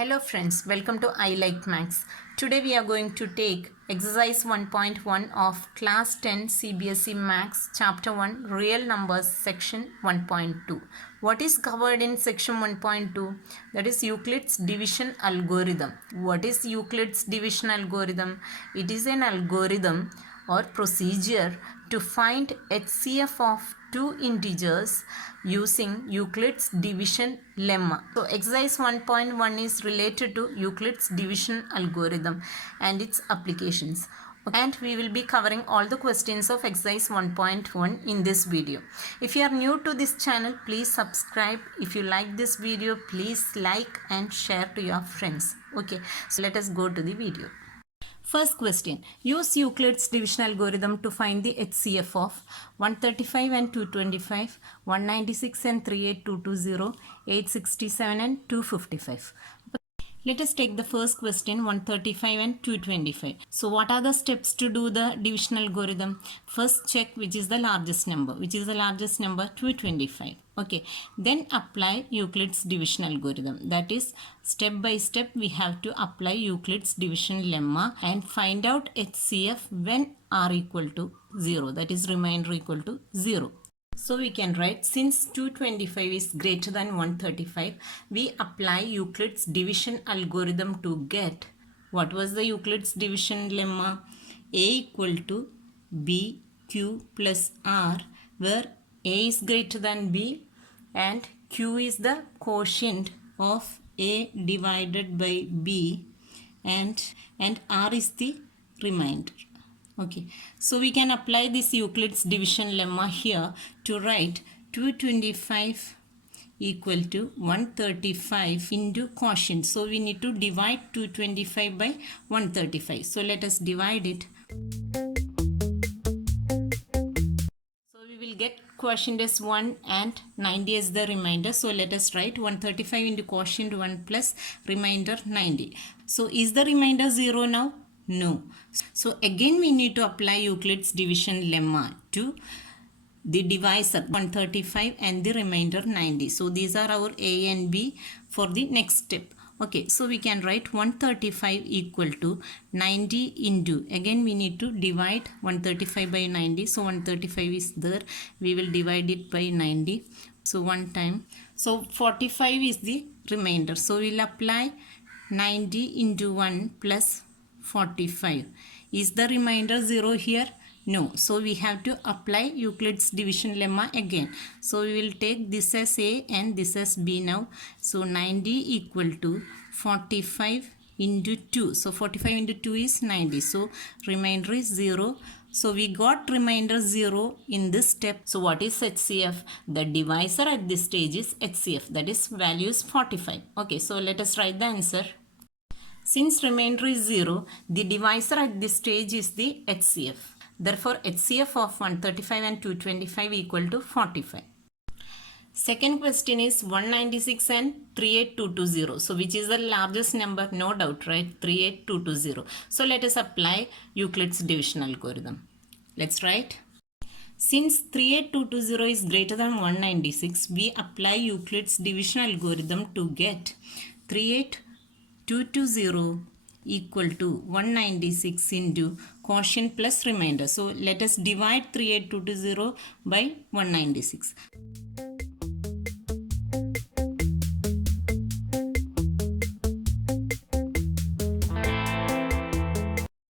Hello friends, welcome to I Like Max. Today we are going to take exercise 1.1 of class 10 CBSE Max chapter 1 real numbers section 1.2. What is covered in section 1.2? That is Euclid's division algorithm. What is Euclid's division algorithm? It is an algorithm or procedure to find HCF of two integers using Euclid's division lemma. So exercise 1.1 is related to Euclid's division algorithm and its applications. And we will be covering all the questions of exercise 1.1 in this video. If you are new to this channel, please subscribe. If you like this video, please like and share to your friends. Okay, so let us go to the video. First question, use Euclid's division algorithm to find the HCF of 135 and 225, 196 and 38220, 867 and 255. Let us take the first question, 135 and 225. So what are the steps to do the division algorithm? First check which is the largest number. Which is the largest number? 225. Okay. Then apply Euclid's division algorithm. That is, step by step we have to apply Euclid's division lemma and find out HCF when r equal to 0. That is, remainder equal to 0. So we can write, since 225 is greater than 135, we apply Euclid's division algorithm to get, what was the Euclid's division lemma? A equal to B Q plus R, where A is greater than B and Q is the quotient of A divided by B and R is the remainder. Okay, so we can apply this Euclid's division lemma here to write 225 equal to 135 into quotient. So we need to divide 225 by 135. So let us divide it. So we will get quotient as 1 and 90 as the remainder. So let us write 135 into quotient 1 plus remainder 90. So is the remainder 0 now? No. So again we need to apply Euclid's division lemma to the divisor 135 and the remainder 90. So these are our A and B for the next step. Okay, so we can write 135 equal to 90 into, again we need to divide 135 by 90. So 135 is there, we will divide it by 90. So one time, so 45 is the remainder. So we will apply 90 into 1 plus 45. Is the remainder 0 here? No. So we have to apply Euclid's division lemma again. So we will take this as A and this as B now. So 90 equal to 45 into 2. So 45 into 2 is 90. So remainder is 0. So we got remainder 0 in this step. So what is HCF? The divisor at this stage is HCF. That is, value is 45. Okay, so let us write the answer. Since remainder is 0, the divisor at this stage is the HCF. Therefore, HCF of 135 and 225 equal to 45. Second question is 196 and 38220. So, which is the largest number? No doubt, right? 38220. So, let us apply Euclid's division algorithm. Let's write. Since 38220 is greater than 196, we apply Euclid's division algorithm to get 38220 equal to 196 into quotient plus remainder. So let us divide 38220 by 196.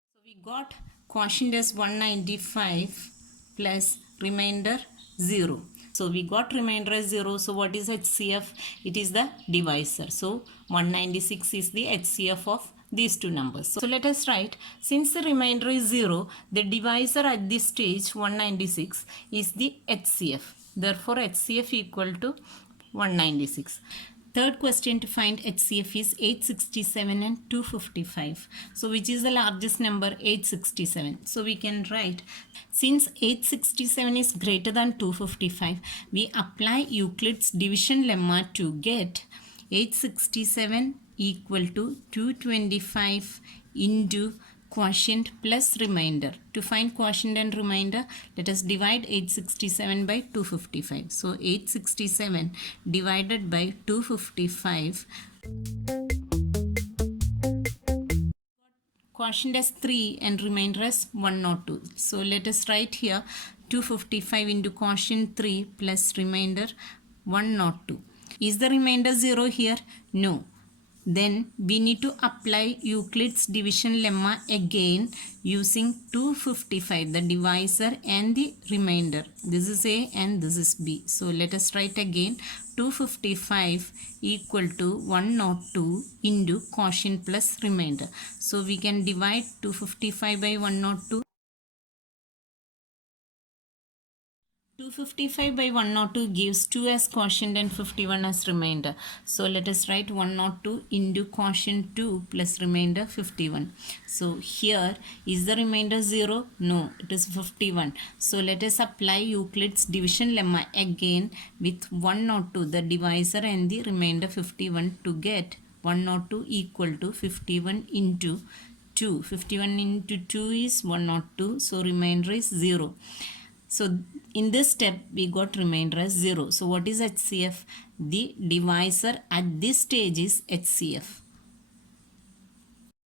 So we got quotient as 195 plus remainder 0. So we got remainder as 0. So what is HCF? It is the divisor. So 196 is the HCF of these two numbers. So let us write, since the remainder is 0, the divisor at this stage 196 is the HCF. Therefore HCF equal to 196. Third question to find HCF is 867 and 255. So which is the largest number? 867. So we can write, since 867 is greater than 255, we apply Euclid's division lemma to get 867 equal to 225 into quotient plus remainder. To find quotient and remainder, let us divide 867 by 255. So 867 divided by 255 quotient as 3 and remainder as 102. So let us write here 255 into quotient 3 plus remainder 102. Is the remainder 0 here? No. Then we need to apply Euclid's division lemma again using 255, the divisor and the remainder. This is A and this is B. So let us write again 255 equal to 102 into quotient plus remainder. So we can divide 255 by 102. 255 by 102 gives 2 as quotient and 51 as remainder. So let us write 102 into quotient 2 plus remainder 51. So here is the remainder 0? No, it is 51. So let us apply Euclid's division lemma again with 102, the divisor, and the remainder 51 to get 102 equal to 51 into 2. 51 into 2 is 102. So remainder is 0. So in this step we got remainder as 0. So what is HCF? The divisor at this stage is HCF.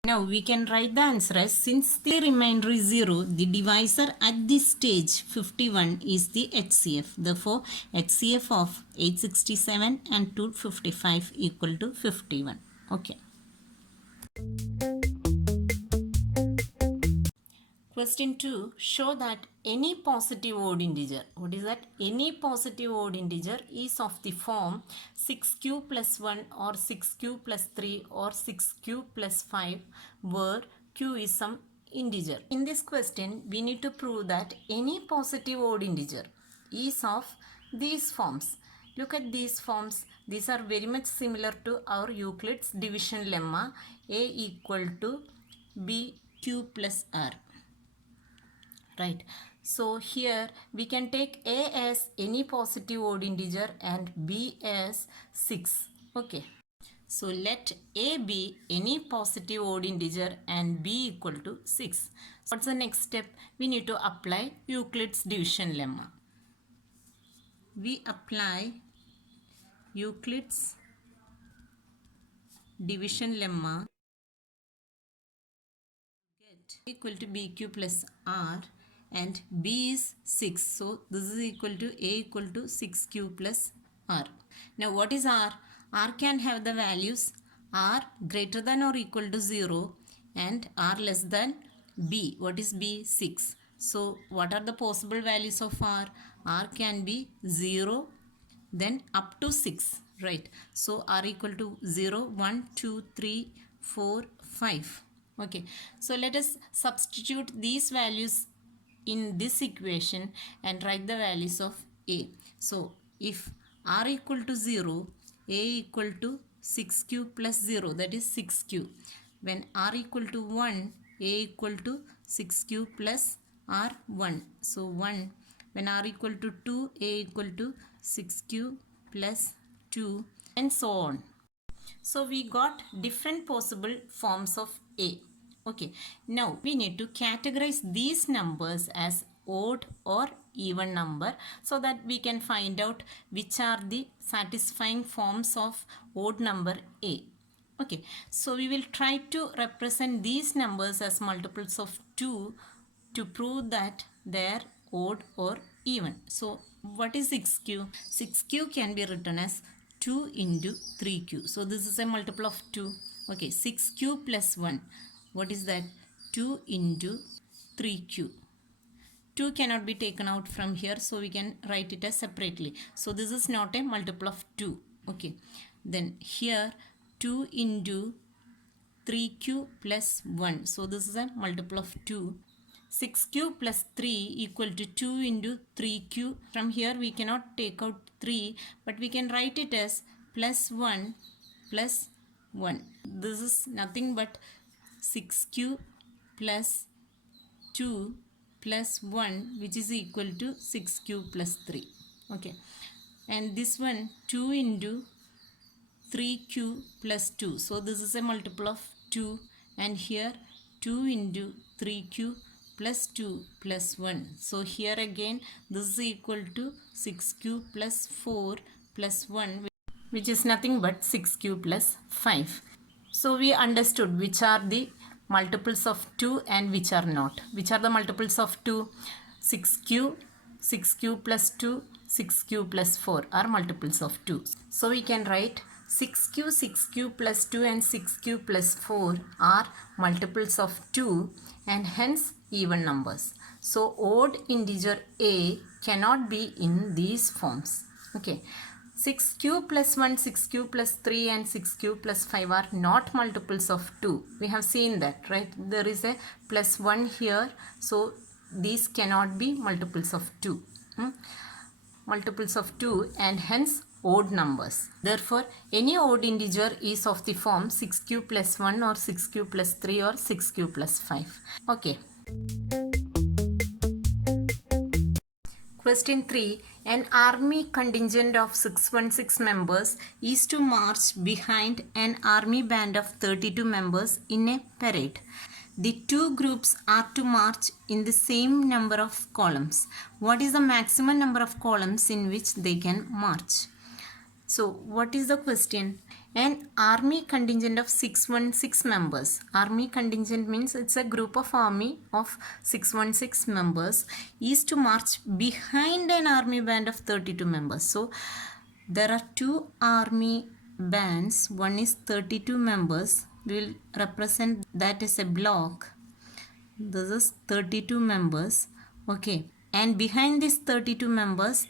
Now we can write the answer as, since the remainder is 0, the divisor at this stage 51 is the HCF. Therefore HCF of 867 and 255 equal to 51. Okay. Question 2. Show that any positive odd integer. What is that? Any positive odd integer is of the form 6q plus 1 or 6q plus 3 or 6q plus 5, where q is some integer. In this question, we need to prove that any positive odd integer is of these forms. Look at these forms. These are very much similar to our Euclid's division lemma, a equal to bq plus r. Right. So here we can take a as any positive odd integer and b as 6. Okay. So let a be any positive odd integer and b equal to 6. What's the next step? We need to apply Euclid's division lemma. We apply Euclid's division lemma get equal to bq plus r, and b is 6. So this is equal to a equal to 6q plus r. Now what is r? R can have the values r greater than or equal to 0 and r less than b. What is b? 6. So what are the possible values of r? R can be 0 then up to 6, right? So r equal to 0, 1, 2, 3, 4, 5. Okay, so let us substitute these values in this equation and write the values of a. So if r equal to 0, a equal to 6q plus 0, that is 6q. When r equal to 1, a equal to 6q plus r 1. So 1. When r equal to 2, a equal to 6q plus 2, and so on. So we got different possible forms of a. Okay, now we need to categorize these numbers as odd or even number so that we can find out which are the satisfying forms of odd number a. Okay, so we will try to represent these numbers as multiples of 2 to prove that they are odd or even. So what is 6q? 6q can be written as 2 into 3q. So this is a multiple of 2. Okay, 6q plus 1. What is that? 2 into 3q. 2 cannot be taken out from here, so we can write it as separately. So this is not a multiple of 2. Okay, then here 2 into 3q plus 1. So this is a multiple of 2. 6q plus 3 equal to 2 into 3q. From here we cannot take out 3, but we can write it as plus 1 plus 1. This is nothing but 6q plus 2 plus 1, which is equal to 6q plus 3. Okay, and this one 2 into 3q plus 2. So this is a multiple of 2, and here 2 into 3q plus 2 plus 1. So here again this is equal to 6q plus 4 plus 1, which is nothing but 6q plus 5. So we understood which are the multiples of 2 and which are not. Which are the multiples of 2? 6q, 6q plus 2, 6q plus 4 are multiples of 2. So we can write 6q, 6q plus 2 and 6q plus 4 are multiples of 2 and hence even numbers. So odd integer a cannot be in these forms. Okay. 6q plus 1, 6q plus 3 and 6q plus 5 are not multiples of 2. We have seen that, right? There is a plus 1 here. So these cannot be multiples of 2. Multiples of 2 and hence odd numbers. Therefore, any odd integer is of the form 6q plus 1 or 6q plus 3 or 6q plus 5. Okay. Question 3. An army contingent of 616 members is to march behind an army band of 32 members in a parade. The two groups are to march in the same number of columns. What is the maximum number of columns in which they can march? So, what is the question? An army contingent of 616 members. Army contingent means it's a group of army of 616 members is to march behind an army band of 32 members. So, there are two army bands. One is 32 members. We will represent that as a block. This is 32 members. Okay. And behind these 32 members,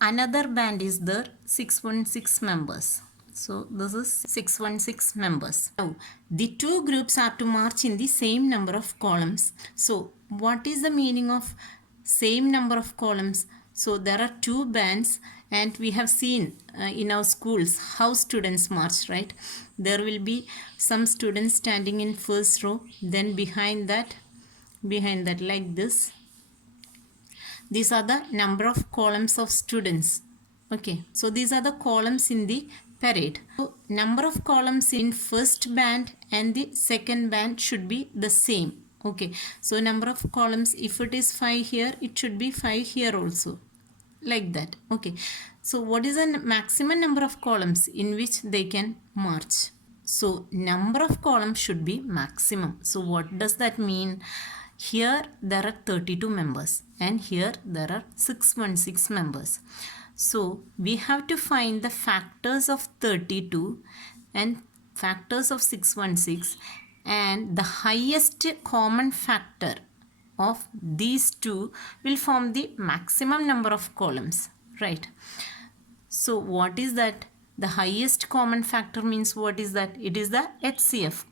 another band is there, 616 members. So this is 616 members. Now the two groups are to march in the same number of columns. So what is the meaning of same number of columns? So there are two bands and we have seen in our schools how students march, right? There will be some students standing in first row, then behind that like this. These are the number of columns of students. Okay, so these are the columns in the parade. So number of columns in first band and the second band should be the same. Okay, so number of columns, if it is 5 here, it should be 5 here also. Like that. Okay, so what is the maximum number of columns in which they can march? So number of columns should be maximum. So what does that mean? Here there are 32 members and here there are 616 members. So we have to find the factors of 32 and factors of 616 and the highest common factor of these two will form the maximum number of columns, right? So what is that? The highest common factor means what is that? It is the HCF.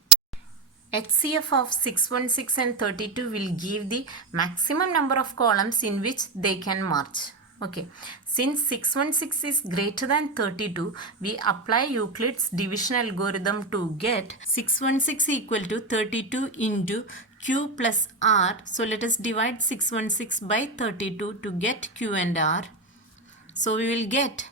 HCF of 616 and 32 will give the maximum number of columns in which they can march. Okay, since 616 is greater than 32, we apply Euclid's division algorithm to get 616 equal to 32 into Q plus R. So let us divide 616 by 32 to get Q and R. So we will get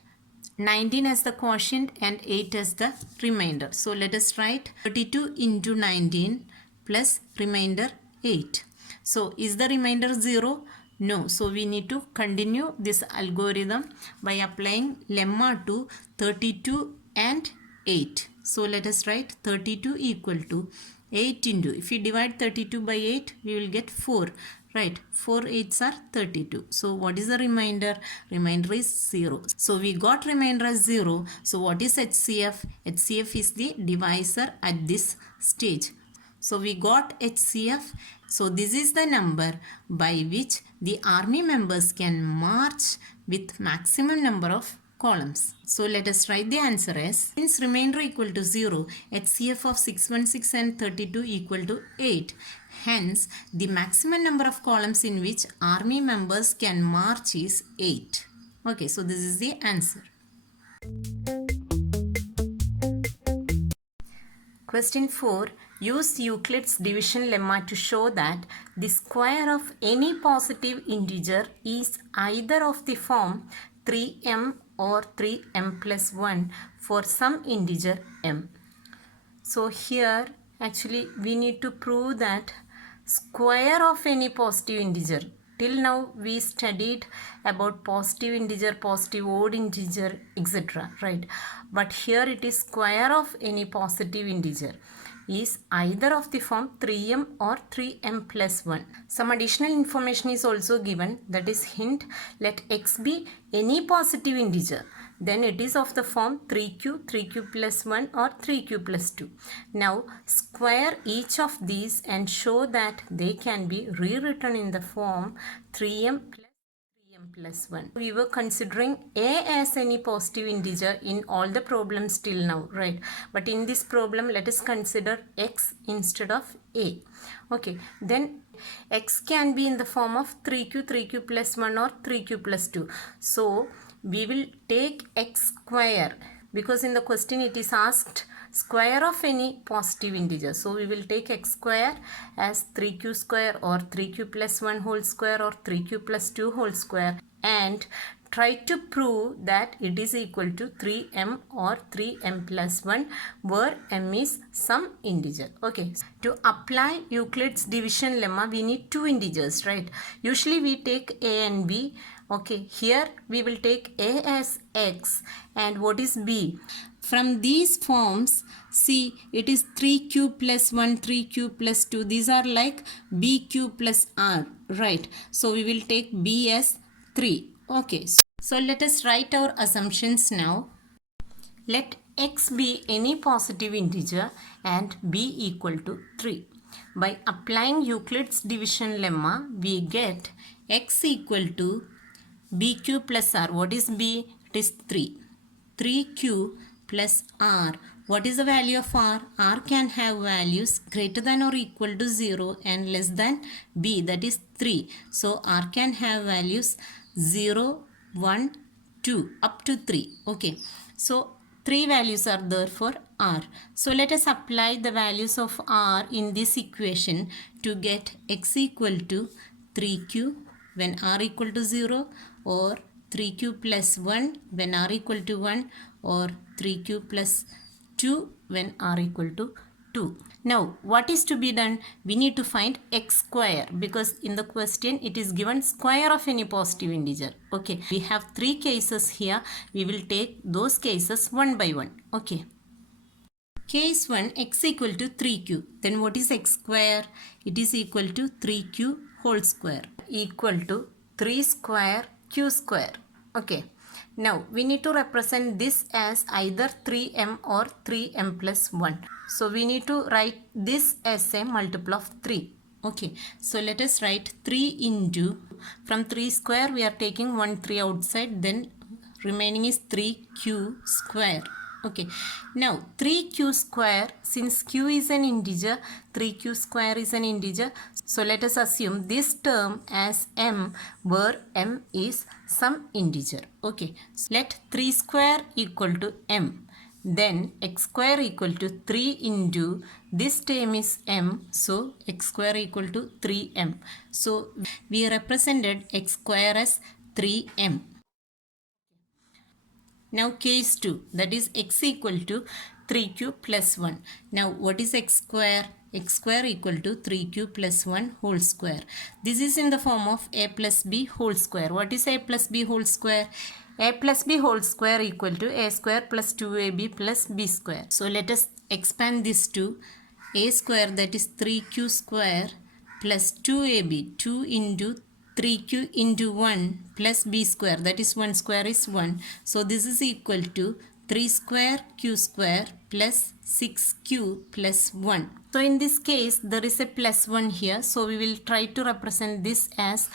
19 as the quotient and 8 as the remainder. So let us write 32 into 19 plus remainder 8. So is the remainder 0? No. So we need to continue this algorithm by applying lemma to 32 and 8. So let us write 32 equal to 8 into, if we divide 32 by 8, we will get 4. Right, 4 8s are 32. So what is the remainder? Remainder is 0. So we got remainder as 0. So what is HCF? HCF is the divisor at this stage. So we got HCF. So this is the number by which the army members can march with maximum number of columns. So let us write the answer as, since remainder equal to 0, HCF of 616 and 32 equal to 8. Hence, the maximum number of columns in which army members can march is 8. Okay, so this is the answer. Question 4. Use Euclid's division lemma to show that the square of any positive integer is either of the form 3m or 3m plus 1 for some integer m. So here actually we need to prove that square of any positive integer. Till now we studied about positive integer, positive odd integer, etc. Right? But here it is square of any positive integer. is either of the form 3m or 3m plus 1. Some additional information is also given, that is hint, let x be any positive integer. Then it is of the form 3q plus 1 or 3q plus 2. Now square each of these and show that they can be rewritten in the form 3m plus 1. We were considering a as any positive integer in all the problems till now, right? But in this problem, let us consider x instead of a. Okay, then x can be in the form of 3q plus 1 or 3q plus 2. So we will take x square, because in the question it is asked square of any positive integer. So we will take x square as 3q square or 3q plus 1 whole square or 3q plus 2 whole square and try to prove that it is equal to 3m or 3m plus 1 where m is some integer. Okay, to apply Euclid's division lemma we need two integers, right? Usually we take a and b. Okay, here we will take a as x and what is b? From these forms, see, it is 3q plus 1, 3q plus 2. These are like bq plus r, right? So we will take b as 3. Okay, so let us write our assumptions now. Let x be any positive integer and b equal to 3. By applying Euclid's division lemma, we get x equal to bq plus r. What is b? It is 3. 3q plus r. What is the value of r? R can have values greater than or equal to 0 and less than b, that is 3. So r can have values 0, 1, 2 up to 3. Okay, so 3 values are there for r. So let us apply the values of r in this equation to get x equal to 3q when r equal to 0 or 3q plus 1 when r equal to 1 or 3q plus 2 when r equal to 2. Now what is to be done? We need to find x square because in the question it is given square of any positive integer. Okay, we have 3 cases here. We will take those cases one by one. Okay. Case 1, x equal to 3q. Then what is x square? It is equal to 3q whole square equal to 3 square q square. Okay. Now we need to represent this as either 3m or 3m plus 1. So we need to write this as a multiple of 3. Okay. So let us write 3 into, from 3 square we are taking 1 3 outside, then remaining is 3q square. Okay. Now 3q square, since q is an integer, 3q square is an integer. So let us assume this term as m where m is some integer. Okay. So let 3 square equal to m. Then x square equal to 3 into this term is m. So x square equal to 3m. So we represented x square as 3m. Now case 2, that is x equal to 3q plus 1. Now what is x square? X square equal to 3q plus 1 whole square. This is in the form of a plus b whole square. What is a plus b whole square? A plus b whole square equal to a square plus 2ab plus b square. So let us expand this to a square, that is 3q square plus 2ab, 2 into 3q into 1 plus b square, that is 1 square is 1. So this is equal to 3 square q square plus 6q plus 1. So in this case there is a plus 1 here. So we will try to represent this as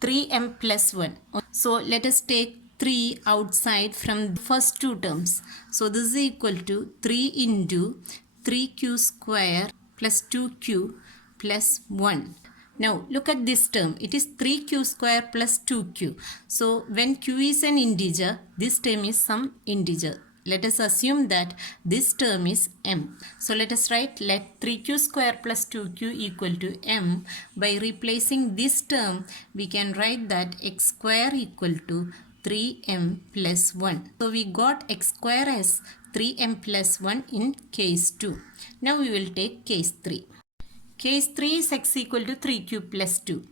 3m plus 1. So let us take 3 outside from the first two terms. So this is equal to 3 into 3q square plus 2q plus 1. Now look at this term. It is 3q square plus 2q. So when q is an integer, this term is some integer. Let us assume that this term is m. So let us write let 3q square plus 2q equal to m. By replacing this term, we can write that x square equal to 3m plus 1. So we got x square as 3m plus 1 in case 2. Now we will take case 3. Case 3 is x equal to 3q plus 2.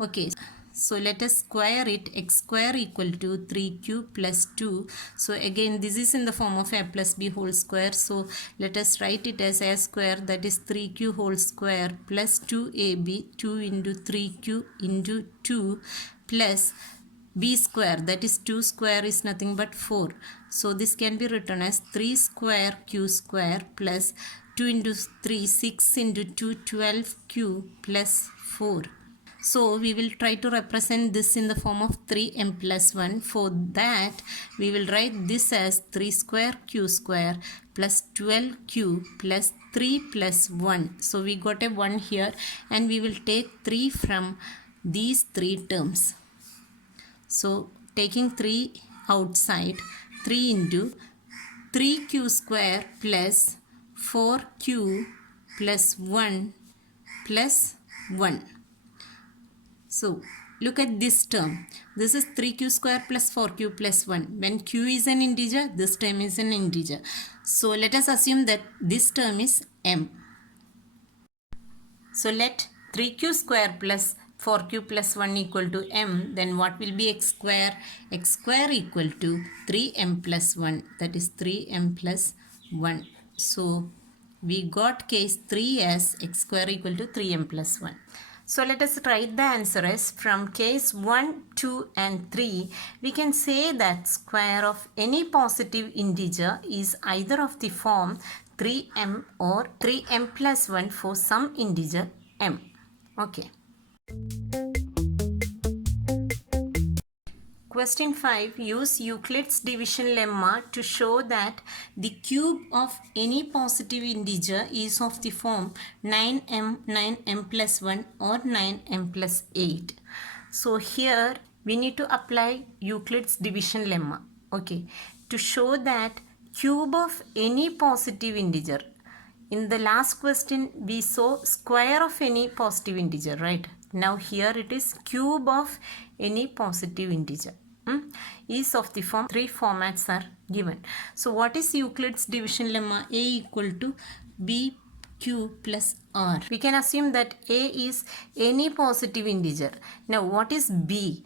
Okay. So let us square it. X square equal to 3q plus 2. So again this is in the form of a plus b whole square. So let us write it as a square, that is 3q whole square plus 2ab, 2 into 3q into 2 plus b square, that is 2 square is nothing but 4. So this can be written as 3 square q square plus 2 into 3, 6 into 2, 12q plus 4. So we will try to represent this in the form of 3m plus 1. For that we will write this as 3 square q square plus 12q plus 3 plus 1. So we got a 1 here and we will take 3 from these 3 terms. So taking 3 outside, 3 into 3q square plus 4q plus 1 plus 1. So look at this term. This is 3q square plus 4q plus 1. When q is an integer, this term is an integer. So let us assume that this term is m. So let 3q square plus 4q plus 1 equal to m. Then what will be x square? X square equal to 3m plus 1. That is 3m plus 1. So we got case 3 as x square equal to 3m plus 1. So let us write the answer as from case 1, 2 and 3. We can say that square of any positive integer is either of the form 3m or 3m plus 1 for some integer m. Okay. Question 5. Use Euclid's division lemma to show that the cube of any positive integer is of the form 9m plus 1 or 9m plus 8. So here we need to apply Euclid's division lemma. Okay. To show that cube of any positive integer. In the last question we saw square of any positive integer, right? Now here it is cube of any positive integer. Is of the form, 3 formats are given. So what is Euclid's division lemma? A equal to b q plus r. We can assume that a is any positive integer. Now what is b?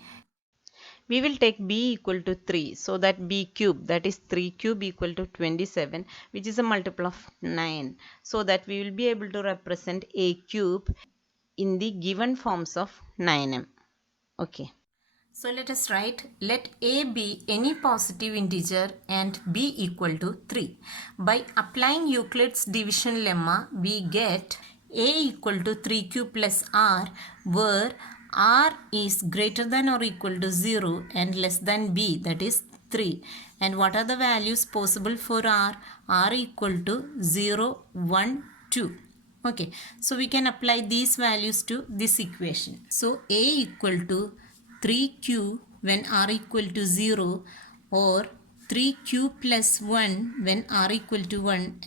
We will take b equal to 3, so that b cube, that is 3 cube equal to 27, which is a multiple of 9. So that we will be able to represent a cube in the given forms of 9m. Okay. So let us write, let a be any positive integer and b equal to 3. By applying Euclid's division lemma, we get a equal to 3q plus r, where r is greater than or equal to 0 and less than b, that is 3. And what are the values possible for r? R equal to 0, 1, 2. Okay, so we can apply these values to this equation. So a equal to 3q when r equal to 0 or 3q plus 1 when r equal to 1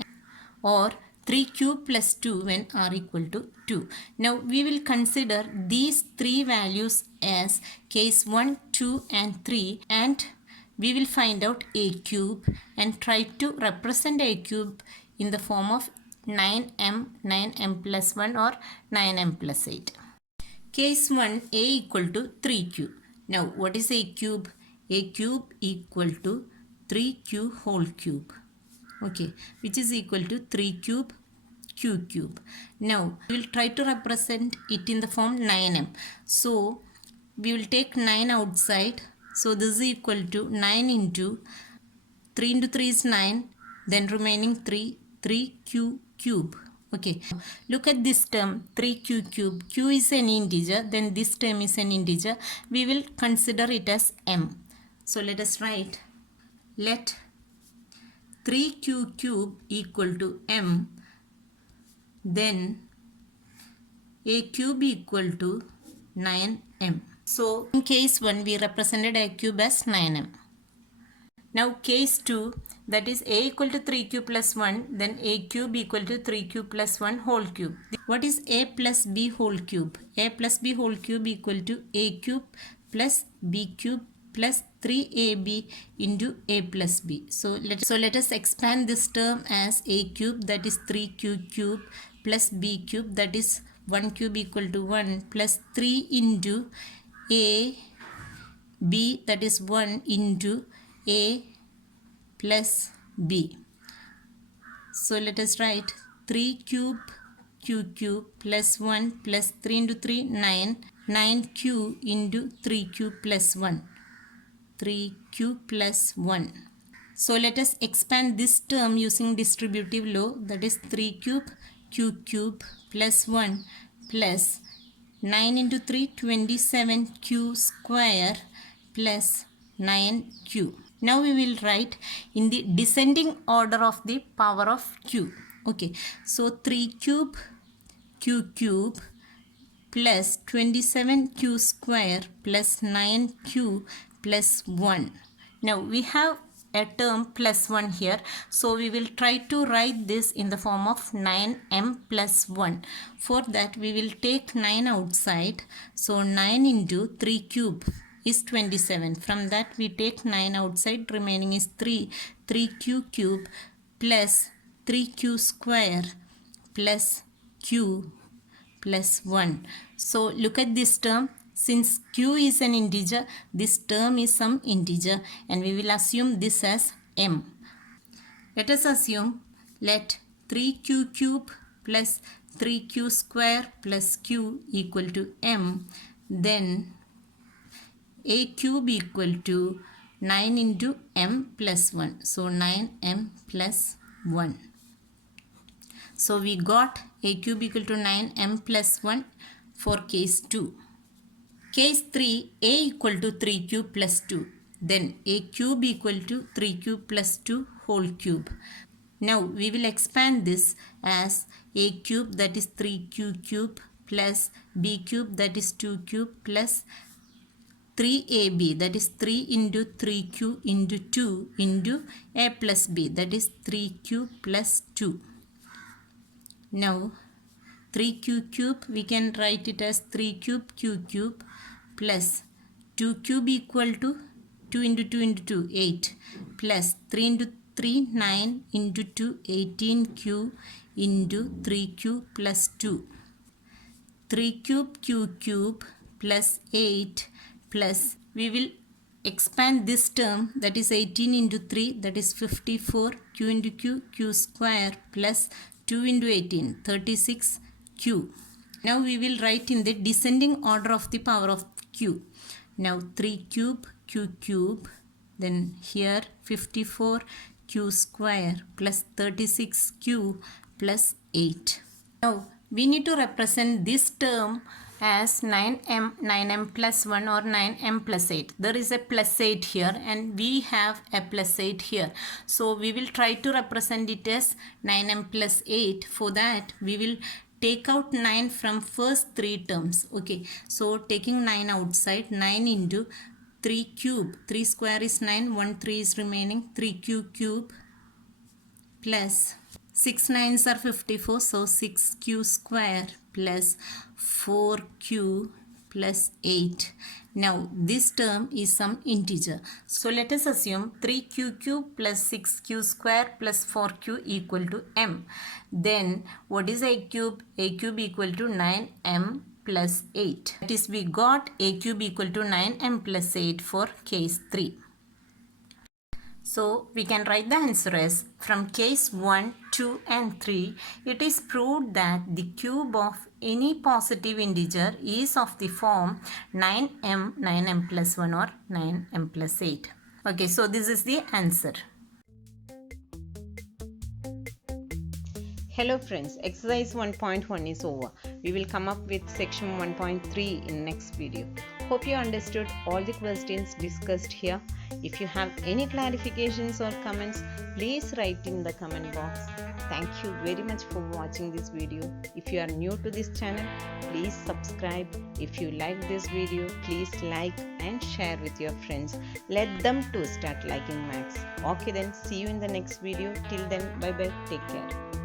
or 3q plus 2 when r equal to 2. Now we will consider these 3 values as case 1, 2 and 3, and we will find out a cube and try to represent a cube in the form of 9m plus 1 or 9m plus 8. Case 1, a equal to 3q. Now what is a cube? A cube equal to 3q whole cube. Okay, which is equal to 3 cube q cube. Now we will try to represent it in the form 9m. So we will take 9 outside. So this is equal to 9 into 3 into 3 is 9. Then remaining 3q cube. Okay, look at this term 3q cube. Q is an integer, then this term is an integer. We will consider it as m. So let us write, let 3q cube equal to m, then a cube equal to 9m. So in case 1 we represented a cube as 9m. Now case 2, that is a equal to 3q plus 1, then a cube equal to 3q plus 1 whole cube. What is a plus b whole cube? A plus b whole cube equal to a cube plus b cube plus 3ab into a plus b. So let us expand this term as a cube, that is 3q cube, plus b cube, that is 1 cube equal to 1, plus 3 into a b, that is 1 into a plus b. So let us write 3 cube q cube plus 1 plus 3 into 3 9, 9q into 3q plus 1, 3q plus 1. So let us expand this term using distributive law, that is 3 cube q cube plus 1 plus 9 into 3 27q square plus 9q. Now we will write in the descending order of the power of q. Okay, so 3 cube q cube plus 27q square plus 9q plus 1. Now we have a term plus 1 here, so we will try to write this in the form of 9m plus 1. For that we will take 9 outside, so 9 into 3 cube is 27. From that we take 9 outside, remaining is 3. 3q cube plus 3q square plus q plus 1. So look at this term. Since q is an integer, this term is some integer, and we will assume this as m. Let us assume, let 3q cube plus 3q square plus q equal to m. Then a cube equal to 9 into m plus 1. So 9m plus 1. So we got a cube equal to 9m plus 1 for case 2. Case 3, a equal to 3 cube plus 2. Then a cube equal to 3 cube plus 2 whole cube. Now we will expand this as a cube, that is 3q cube, plus b cube, that is 2 cube, plus 3ab, that is 3 into 3q into 2 into a plus b, that is 3q plus 2. Now 3q cube, we can write it as 3 cube q cube plus 2 cube equal to 2 into 2 into 2, 8, plus 3 into 3, 9 into 2, 18q into 3q plus 2. 3 cube q cube plus 8 plus, we will expand this term, that is 18 into 3, that is 54, q into q, q square plus 2 into 18, 36q. Now we will write in the descending order of the power of q. Now 3 cube q cube, then here 54 q square plus 36q plus 8. Now we need to represent this term as 9m plus 1 or 9m plus 8. There is a plus 8 here and we have a plus 8 here. So we will try to represent it as 9m plus 8. For that we will take out 9 from first 3 terms. Okay, so taking 9 outside, 9 into 3 cube, 3 square is 9, 1 3 is remaining, 3q cube plus 6 9s are 54, so 6q square plus 4q plus 8. Now this term is some integer. So let us assume 3q cube plus 6q square plus 4q equal to m. Then what is a cube? A cube equal to 9m plus 8. That is, we got a cube equal to 9m plus 8 for case 3. So we can write the answer as, from case 1, 2 and 3, it is proved that the cube of any positive integer is of the form 9m, 9m plus 1 or 9m plus 8. Okay, so this is the answer. Hello friends, exercise 1.1 is over. We will come up with section 1.3 in next video. Hope you understood all the questions discussed here. If you have any clarifications or comments, please write in the comment box. Thank you very much for watching this video. If you are new to this channel, please subscribe. If you like this video, please like and share with your friends. Let them too start liking maths. Okay then, see you in the next video. Till then, bye bye, take care.